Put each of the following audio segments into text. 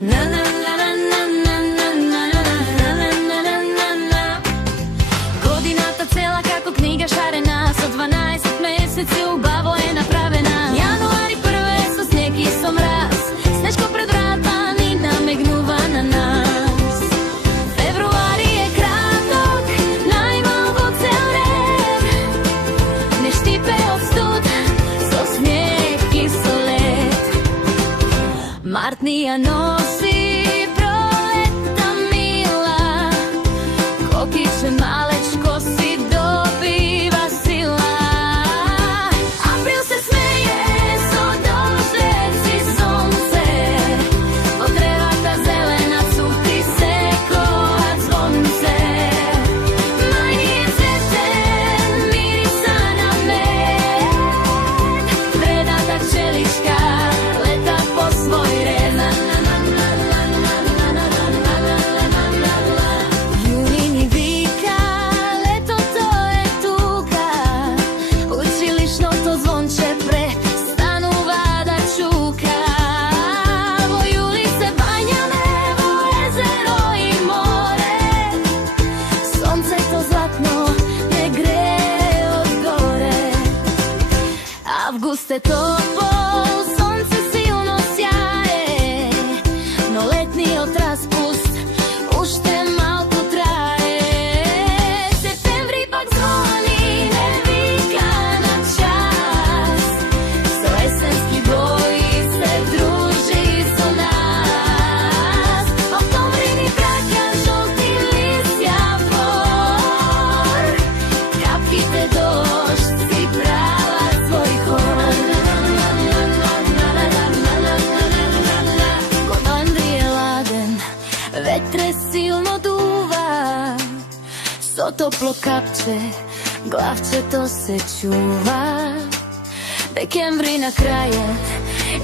Годината цела како книга шарена, со 12 месеци убаво е направена. Јануари прве со снег и со мраз, снежко пред врата ни намегнува на нас. Февруари е краток, најмалку цел ред, не штипе од студ, со снег и со лед. Март ни ја носи пролетта мила, кокиче малечко си добива сила. Април се смеje со дождец и сонце, од древата зелена цути секојат звонце. Мај ни е цветен, мириса на мед, вредната пчеличка лета по свој ред. Јуни ни вика, летото е тука, училишното звонче престанува да чука. Во јули се бањаме во езеро и море, сонцето златно не грее од горе. Август е топол, сонце силно сјае, но летниот распуст уште малку трае. Септември пак звони, не вика на час, со есенски бои се дружи со нас. Октомври ни праќа жолти листја вор, капките дожд си прават свој хор. Код ноември е ладен, ветре силно дува, со топло капче главчето се чува. Декември на крајот,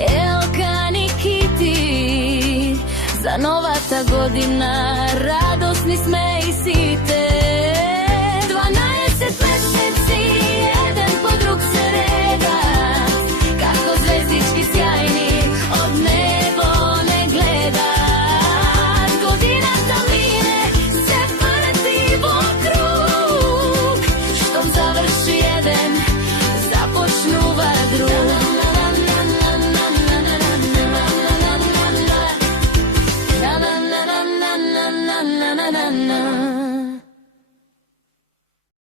елкани кити, за новата година радосни сме и сите.